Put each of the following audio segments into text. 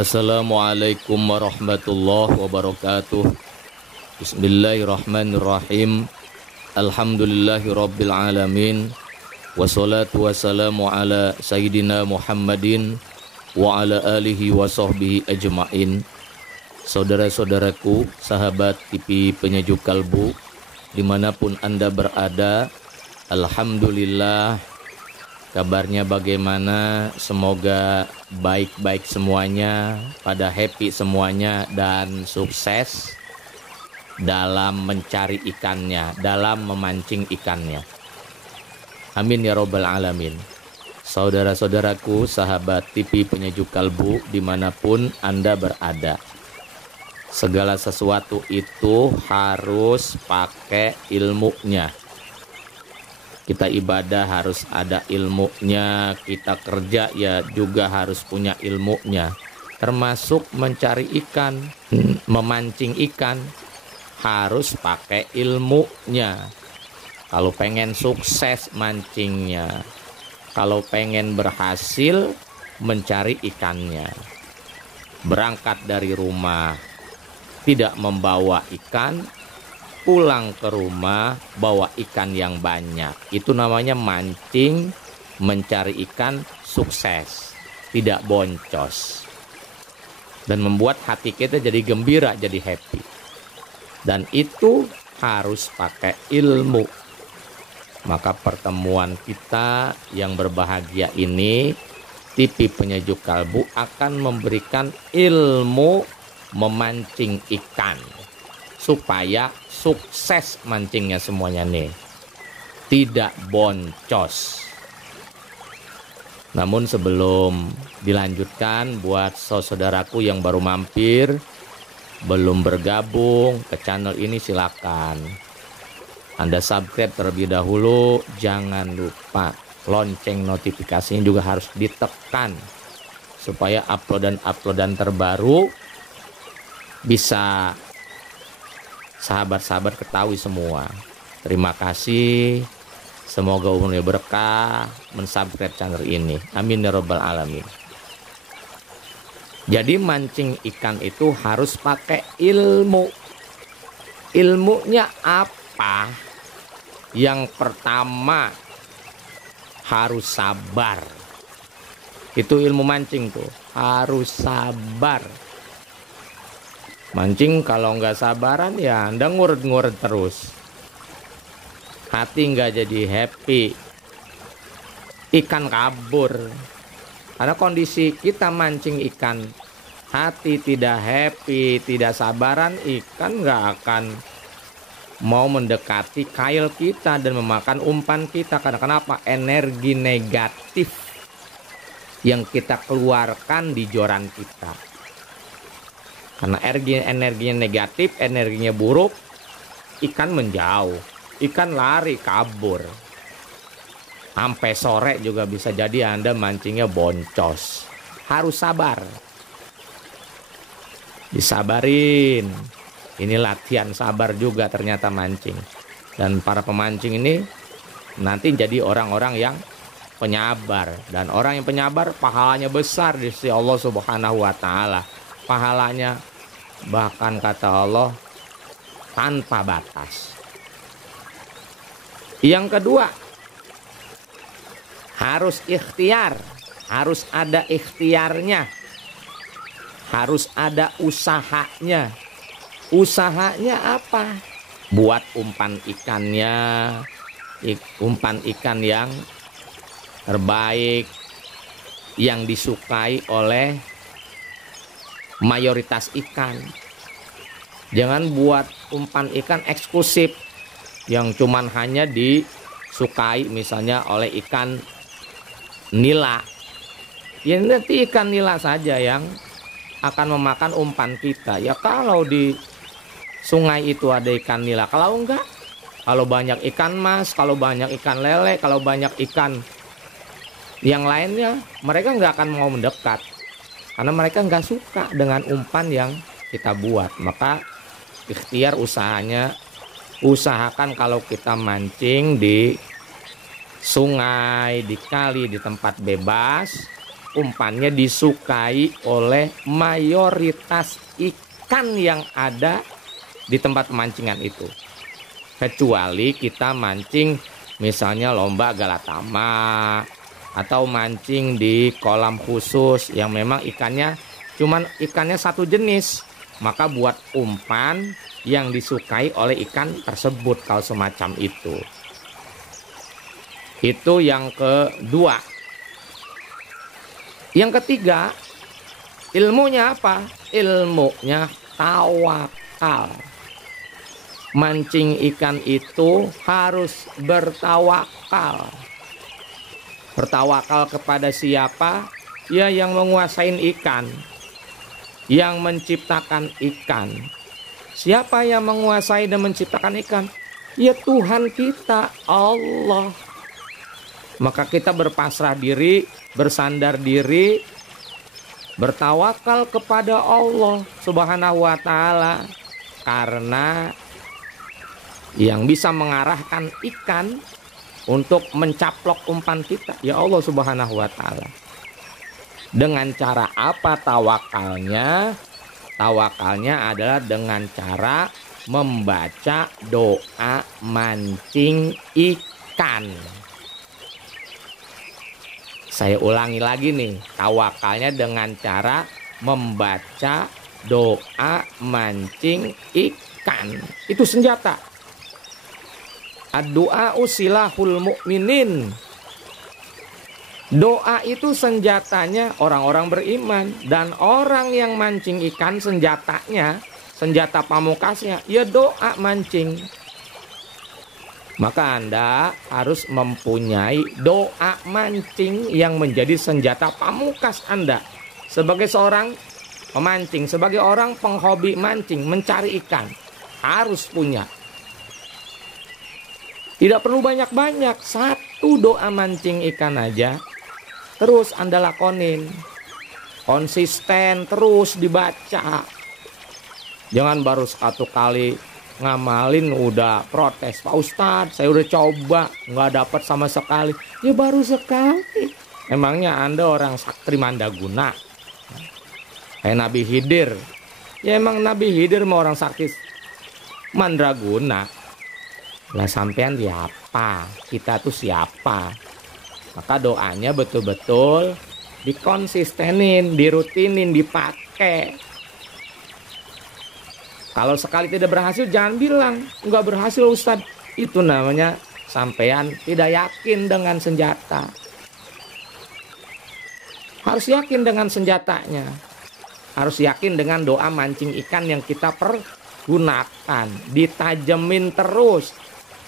Assalamualaikum warahmatullahi wabarakatuh. Bismillahirrahmanirrahim. Alhamdulillahirabbil alamin. Wassalatu wassalamu ala sayyidina Muhammadin wa ala alihi wa sahbihi ajma'in. Saudara-saudaraku, sahabat TV Penyejuk Kalbu, dimanapun Anda berada, alhamdulillah. Kabarnya bagaimana? Semoga baik-baik semuanya, pada happy semuanya, dan sukses dalam mencari ikannya, dalam memancing ikannya. Amin ya robbal alamin. Saudara-saudaraku, sahabat TV Penyejuk Kalbu, dimanapun Anda berada, segala sesuatu itu harus pakai ilmunya. Kita ibadah harus ada ilmunya, kita kerja ya juga harus punya ilmunya. Termasuk mencari ikan, memancing ikan harus pakai ilmunya. Kalau pengen sukses mancingnya, kalau pengen berhasil mencari ikannya, berangkat dari rumah tidak membawa ikan, pulang ke rumah bawa ikan yang banyak. Itu namanya mancing, mencari ikan sukses, tidak boncos, dan membuat hati kita jadi gembira, jadi happy. Dan itu harus pakai ilmu. Maka pertemuan kita yang berbahagia ini, TV Penyejuk Kalbu akan memberikan ilmu memancing ikan supaya sukses mancingnya semuanya nih, tidak boncos. Namun sebelum dilanjutkan, buat saudaraku yang baru mampir, belum bergabung ke channel ini, silakan Anda subscribe terlebih dahulu. Jangan lupa lonceng notifikasinya juga harus ditekan supaya uploadan terbaru bisa sahabat-sahabat ketahui semua. Terima kasih. Semoga umurnya berkah mensubscribe channel ini. Amin ya robbal alamin. Jadi mancing ikan itu harus pakai ilmu. Ilmunya apa? Yang pertama harus sabar. Itu ilmu mancing tuh, harus sabar. Mancing kalau nggak sabaran ya Anda ngurut-ngurut terus, hati nggak jadi happy, ikan kabur. Karena kondisi kita mancing ikan, hati tidak happy, tidak sabaran, ikan nggak akan mau mendekati kail kita dan memakan umpan kita. Karena kenapa? Energi negatif yang kita keluarkan di joran kita. Karena energinya negatif, energinya buruk, ikan menjauh, ikan lari kabur. Sampai sore juga bisa jadi Anda mancingnya boncos. Harus sabar. Disabarin. Ini latihan sabar juga ternyata mancing. Dan para pemancing ini nanti jadi orang-orang yang penyabar. Dan orang yang penyabar pahalanya besar di sisi Allah Subhanahu wa Ta'ala. Pahalanya bahkan kata Allah tanpa batas. Yang kedua, harus ikhtiar, harus ada ikhtiarnya, harus ada usahanya. Usahanya apa? Buat umpan ikannya, umpan ikan yang terbaik, yang disukai oleh mayoritas ikan. Jangan buat umpan ikan eksklusif yang cuman hanya disukai misalnya oleh ikan nila. Ya nanti ikan nila saja yang akan memakan umpan kita. Ya kalau di sungai itu ada ikan nila, kalau enggak, kalau banyak ikan mas, kalau banyak ikan lele, kalau banyak ikan yang lainnya, mereka nggak akan mau mendekat. Karena mereka nggak suka dengan umpan yang kita buat. Maka ikhtiar usahanya, usahakan kalau kita mancing di sungai, di kali, di tempat bebas, umpannya disukai oleh mayoritas ikan yang ada di tempat pemancingan itu. Kecuali kita mancing misalnya lomba galatama atau mancing di kolam khusus yang memang ikannya satu jenis, maka buat umpan yang disukai oleh ikan tersebut kalau semacam itu. Itu yang kedua. Yang ketiga, ilmunya apa? Ilmunya tawakal. Mancing ikan itu harus bertawakal. Bertawakal kepada siapa? Ya, yang menguasain ikan, yang menciptakan ikan. Siapa yang menguasai dan menciptakan ikan? Ya, Tuhan kita, Allah. Maka kita berpasrah diri, bersandar diri, bertawakal kepada Allah Subhanahu wa Ta'ala, karena yang bisa mengarahkan ikan untuk mencaplok umpan kita ya Allah Subhanahu wa Ta'ala. Dengan cara apa tawakalnya? Tawakalnya adalah dengan cara membaca doa mancing ikan. Saya ulangi lagi nih, tawakalnya dengan cara membaca doa mancing ikan. Itu senjata. Ad-du'a silahul mu'minin. Doa itu senjatanya orang-orang beriman. Dan orang yang mancing ikan senjatanya, senjata pamukasnya, ya doa mancing. Maka Anda harus mempunyai doa mancing yang menjadi senjata pamukas Anda. Sebagai seorang pemancing, sebagai orang penghobi mancing, mencari ikan, harus punya. Tidak perlu banyak-banyak, satu doa mancing ikan aja, terus Anda lakonin. Konsisten, terus dibaca. Jangan baru satu kali ngamalin udah protes, Pak Ustadz saya udah coba nggak dapat sama sekali. Ya baru sekali. Emangnya Anda orang sakti mandaguna kayak Nabi Khidir? Ya emang Nabi Khidir mau orang sakti mandraguna lah. Sampean siapa? Kita tuh siapa? Maka doanya betul-betul dikonsistenin, dirutinin, dipakai. Kalau sekali tidak berhasil jangan bilang nggak berhasil Ustadz. Itu namanya sampean tidak yakin dengan senjata. Harus yakin dengan senjatanya. Harus yakin dengan doa mancing ikan yang kita pergunakan. Ditajemin terus.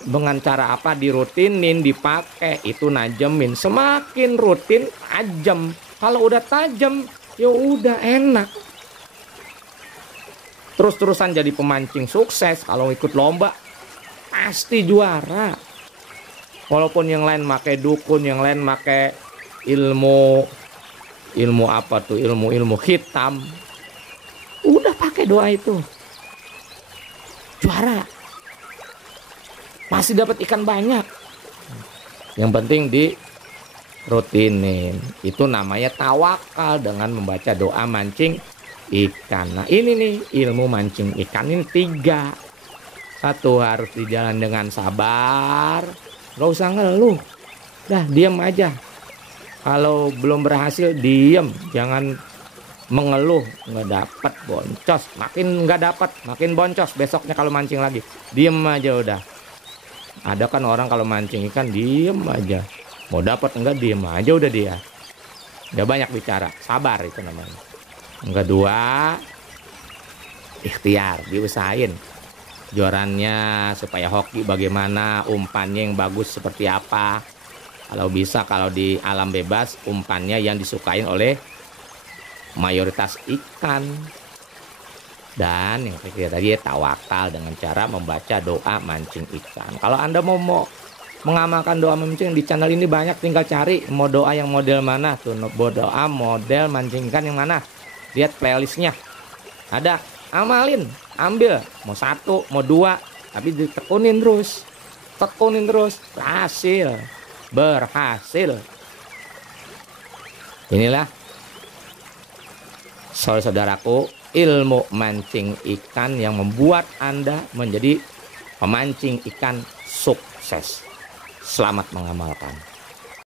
Dengan cara apa? Dirutinin, dipakai. Itu najemin. Semakin rutin tajam. Kalau udah tajam ya udah enak. Terus-terusan jadi pemancing sukses. Kalau ikut lomba pasti juara. Walaupun yang lain pakai dukun, yang lain pakai ilmu apa tuh, ilmu hitam, udah pakai doa itu juara, pasti dapat ikan banyak. Yang penting di rutinin. Itu namanya tawakal dengan membaca doa mancing ikan. Nah ini nih ilmu mancing ikan ini 3. 1, harus dijalan dengan sabar, gak usah ngeluh, dah diam aja. Kalau belum berhasil diam, jangan mengeluh nggak dapat, boncos, makin nggak dapat makin boncos. Besoknya kalau mancing lagi diam aja udah. Ada kan orang kalau mancing ikan diam aja, mau dapat enggak diam aja udah dia, nggak banyak bicara. Sabar itu namanya. Yang kedua, ikhtiar, diusahain jorannya supaya hoki bagaimana, umpannya yang bagus seperti apa. Kalau bisa, kalau di alam bebas umpannya yang disukain oleh mayoritas ikan. Dan yang ketiga tadi tawakal dengan cara membaca doa mancing ikan. Kalau Anda mau mengamalkan doa mancing, di channel ini banyak, tinggal cari mau doa yang model mana tuh, doa model mancing ikan yang mana. Lihat playlistnya ada, amalin, ambil, mau 1 mau 2, tapi ditekunin terus, berhasil. Inilah saudaraku, ilmu mancing ikan yang membuat Anda menjadi pemancing ikan sukses. Selamat mengamalkan.